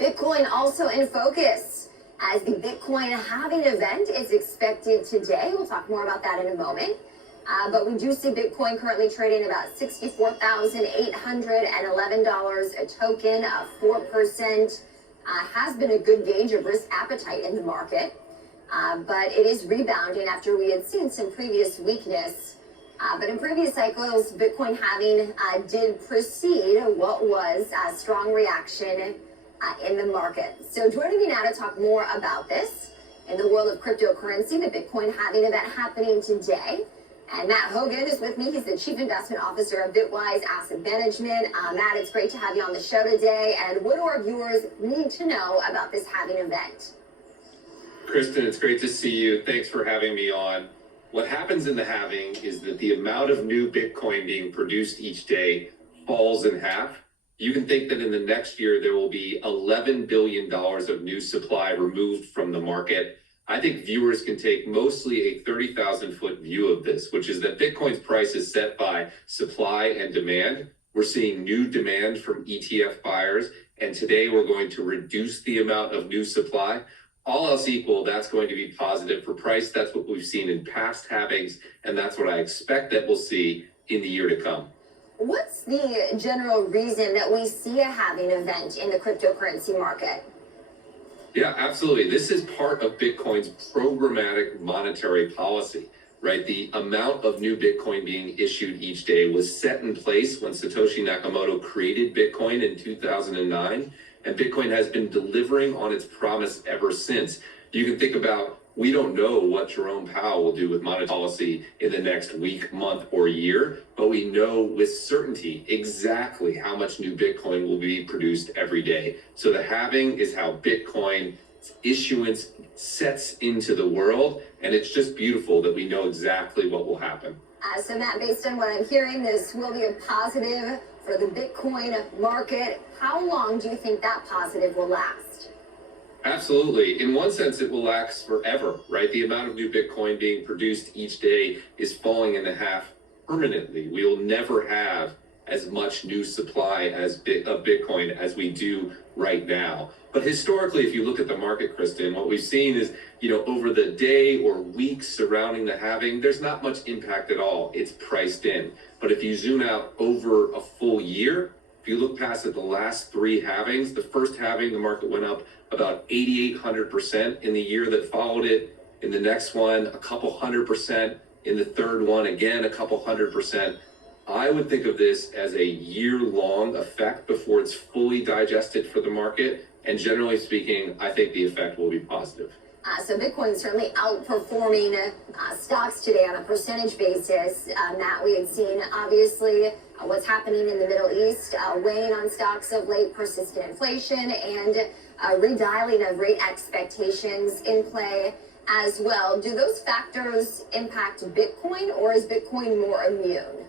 Bitcoin also in focus as the Bitcoin Halving Event is expected today. We'll talk more about that in a moment. But we do see Bitcoin currently trading about $64,811 a token. 4% has been a good gauge of risk appetite in the market. But it is rebounding after we had seen some previous weakness. But in previous cycles, Bitcoin halving did precede what was a strong reaction in the market. So joining me now to talk more about this in the world of cryptocurrency, the Bitcoin halving event happening today. And Matt Hougan is with me. He's the Chief Investment Officer of BITWISE Asset Management. Matt, it's great to have you on the show today. And what do our viewers need to know about this halving event? Kristen, it's great to see you. Thanks for having me on. What happens in the halving is that the amount of new Bitcoin being produced each day falls in half. You can think that in the next year, there will be $11 billion of new supply removed from the market. I think viewers can take mostly a 30,000-foot view of this, which is that Bitcoin's price is set by supply and demand. We're seeing new demand from ETF buyers, and today we're going to reduce the amount of new supply. All else equal, that's going to be positive for price. That's what we've seen in past halvings, and that's what I expect that we'll see in the year to come. What's the general reason that we see a halving event in the cryptocurrency market? Yeah, absolutely. This is part of Bitcoin's programmatic monetary policy, right? The amount of new Bitcoin being issued each day was set in place when Satoshi Nakamoto created Bitcoin in 2009, and Bitcoin has been delivering on its promise ever since. You can think about, we don't know what Jerome Powell will do with monetary policy in the next week, month, or year, but we know with certainty exactly how much new Bitcoin will be produced every day. So the halving is how Bitcoin issuance sets into the world, and it's just beautiful that we know exactly what will happen. So Matt, based on what I'm hearing, this will be a positive for the Bitcoin market. How long do you think that positive will last? Absolutely. In one sense, it will last forever, right? The amount of new Bitcoin being produced each day is falling in half permanently. We will never have as much new supply of Bitcoin as we do right now. But historically, if you look at the market, Kristen, what we've seen is, over the day or weeks surrounding the halving, there's not much impact at all. It's priced in. But if you zoom out over a full year, if you look past at the last three halvings, the first halving, the market went up about 8,800%. In the year that followed it, in the next one, a couple 100%. In the third one, again, a couple 100%. I would think of this as a year-long effect before it's fully digested for the market. And generally speaking, I think the effect will be positive. So Bitcoin certainly outperforming stocks today on a percentage basis. Matt, we had seen obviously what's happening in the Middle East, weighing on stocks of late, persistent inflation, and redialing of rate expectations in play as well. Do those factors impact Bitcoin, or is Bitcoin more immune?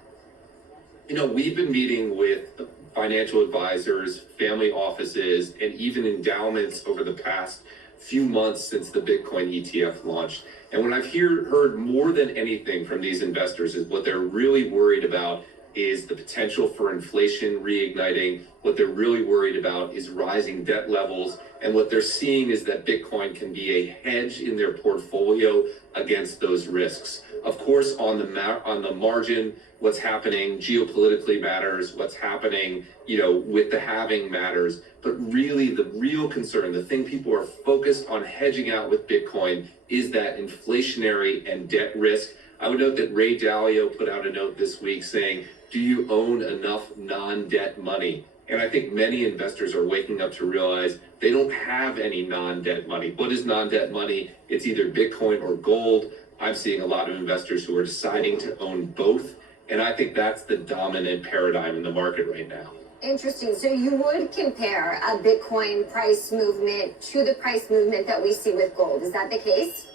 We've been meeting with financial advisors, family offices, and even endowments over the past few months since the Bitcoin ETF launched. And what I've heard more than anything from these investors is what they're really worried about is the potential for inflation reigniting. What they're really worried about is rising debt levels. And what they're seeing is that Bitcoin can be a hedge in their portfolio against those risks. Of course, on the margin, what's happening geopolitically matters. What's happening, with the halving matters. But really, the real concern, the thing people are focused on hedging out with Bitcoin is that inflationary and debt risk. I would note that Ray Dalio put out a note this week saying, do you own enough non-debt money? And I think many investors are waking up to realize they don't have any non-debt money. What is non-debt money? It's either Bitcoin or gold. I'm seeing a lot of investors who are deciding to own both. And I think that's the dominant paradigm in the market right now. Interesting. So you would compare a Bitcoin price movement to the price movement that we see with gold. Is that the case?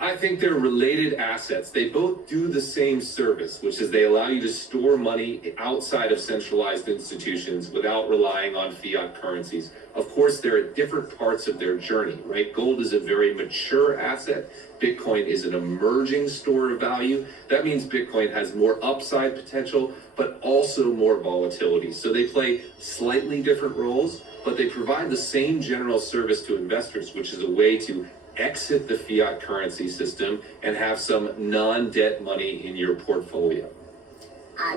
I think they're related assets. They both do the same service, which is they allow you to store money outside of centralized institutions without relying on fiat currencies. Of course, they're at different parts of their journey, right? Gold is a very mature asset. Bitcoin is an emerging store of value. That means Bitcoin has more upside potential, but also more volatility. So they play slightly different roles. but they provide the same general service to investors, which is a way to exit the fiat currency system and have some non-debt money in your portfolio.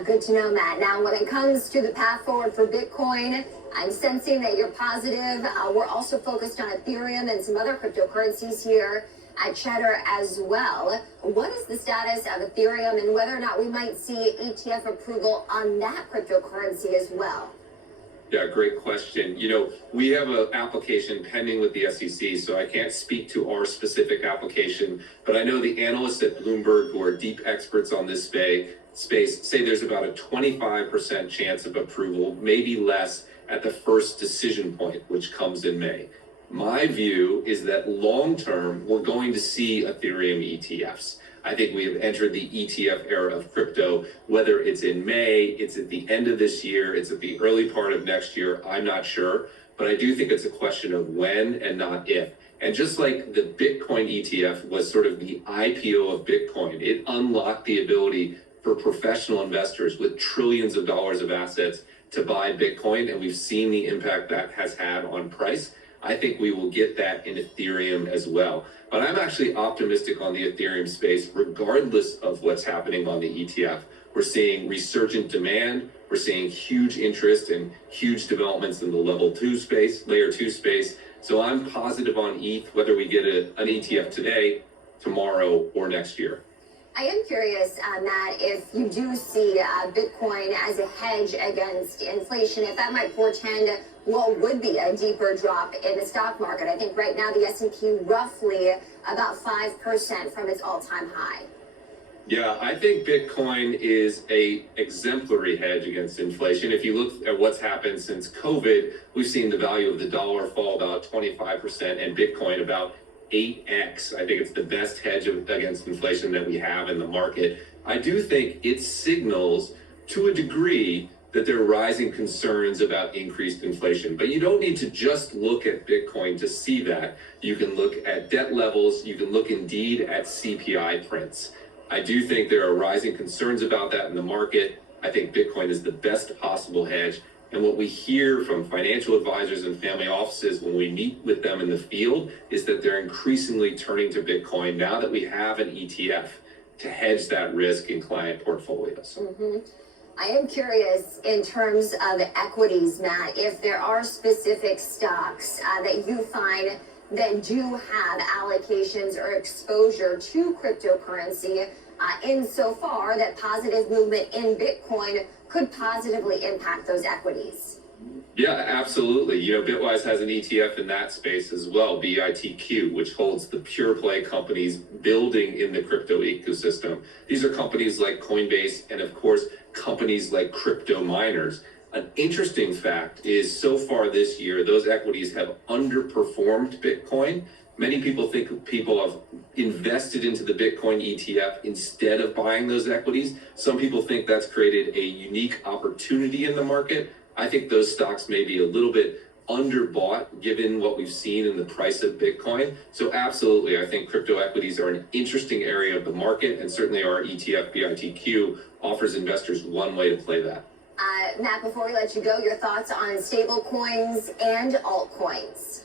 Good to know, Matt. Now, when it comes to the path forward for Bitcoin, I'm sensing that you're positive. We're also focused on Ethereum and some other cryptocurrencies here at Cheddar as well. What is the status of Ethereum and whether or not we might see ETF approval on that cryptocurrency as well? Yeah, great question. We have an application pending with the SEC, so I can't speak to our specific application, but I know the analysts at Bloomberg, who are deep experts on this space, say there's about a 25% chance of approval, maybe less, at the first decision point, which comes in May. My view is that long term, we're going to see Ethereum ETFs. I think we have entered the ETF era of crypto, whether it's in May, it's at the end of this year, it's at the early part of next year, I'm not sure. But I do think it's a question of when and not if. And just like the Bitcoin ETF was sort of the IPO of Bitcoin, it unlocked the ability for professional investors with trillions of dollars of assets to buy Bitcoin, and we've seen the impact that has had on price. I think we will get that in Ethereum as well. But I'm actually optimistic on the Ethereum space, regardless of what's happening on the ETF. We're seeing resurgent demand. We're seeing huge interest and huge developments in the layer 2 space. So I'm positive on ETH, whether we get an ETF today, tomorrow, or next year. I am curious, Matt, if you do see Bitcoin as a hedge against inflation, if that might portend what would be a deeper drop in the stock market. I think right now the S&P roughly about 5% from its all-time high. Yeah, I think Bitcoin is a exemplary hedge against inflation. If you look at what's happened since COVID, we've seen the value of the dollar fall about 25% and Bitcoin about 8x. I think it's the best hedge against inflation that we have in the market. I do think it signals to a degree that there are rising concerns about increased inflation. But you don't need to just look at Bitcoin to see that. You can look at debt levels. You can look indeed at CPI prints. I do think there are rising concerns about that in the market. I think Bitcoin is the best possible hedge. And what we hear from financial advisors and family offices when we meet with them in the field is that they're increasingly turning to Bitcoin now that we have an ETF to hedge that risk in client portfolios. Mm-hmm. I am curious in terms of equities, Matt, if there are specific stocks that you find that do have allocations or exposure to cryptocurrency insofar that positive movement in Bitcoin could positively impact those equities. Yeah, absolutely. Bitwise has an ETF in that space as well, BITQ, which holds the pure play companies building in the crypto ecosystem. These are companies like Coinbase and, of course, companies like crypto miners. An interesting fact is so far this year, those equities have underperformed Bitcoin. Many people think people have invested into the Bitcoin ETF instead of buying those equities. Some people think that's created a unique opportunity in the market. I think those stocks may be a little bit underbought given what we've seen in the price of Bitcoin. So absolutely, I think crypto equities are an interesting area of the market, and certainly our ETF BITQ offers investors one way to play that. Matt, before we let you go, your thoughts on stable coins and altcoins.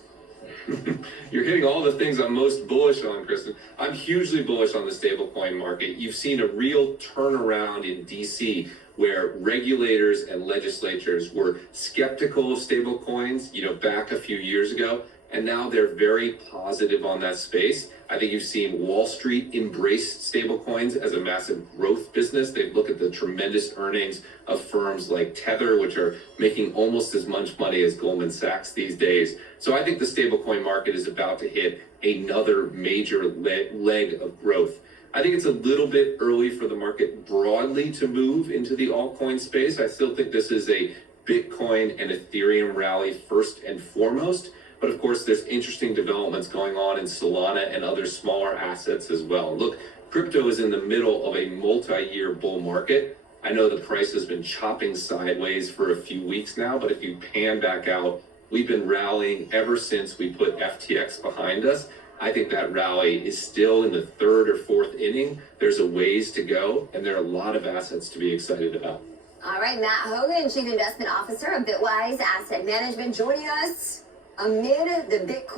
You're hitting all the things I'm most bullish on, Kristen. I'm hugely bullish on the stablecoin market. You've seen a real turnaround in DC where regulators and legislatures were skeptical of stablecoins, back a few years ago, and now they're very positive on that space. I think you've seen Wall Street embrace stablecoins as a massive growth business. They look at the tremendous earnings of firms like Tether, which are making almost as much money as Goldman Sachs these days. So I think the stablecoin market is about to hit another major leg of growth. I think it's a little bit early for the market broadly to move into the altcoin space. I still think this is a Bitcoin and Ethereum rally first and foremost. But of course, there's interesting developments going on in Solana and other smaller assets as well. Look, crypto is in the middle of a multi-year bull market. I know the price has been chopping sideways for a few weeks now, but if you pan back out, we've been rallying ever since we put FTX behind us. I think that rally is still in the third or fourth inning. There's a ways to go, and there are a lot of assets to be excited about. All right, Matt Hougan, Chief Investment Officer of Bitwise Asset Management, joining us amid the Bitcoin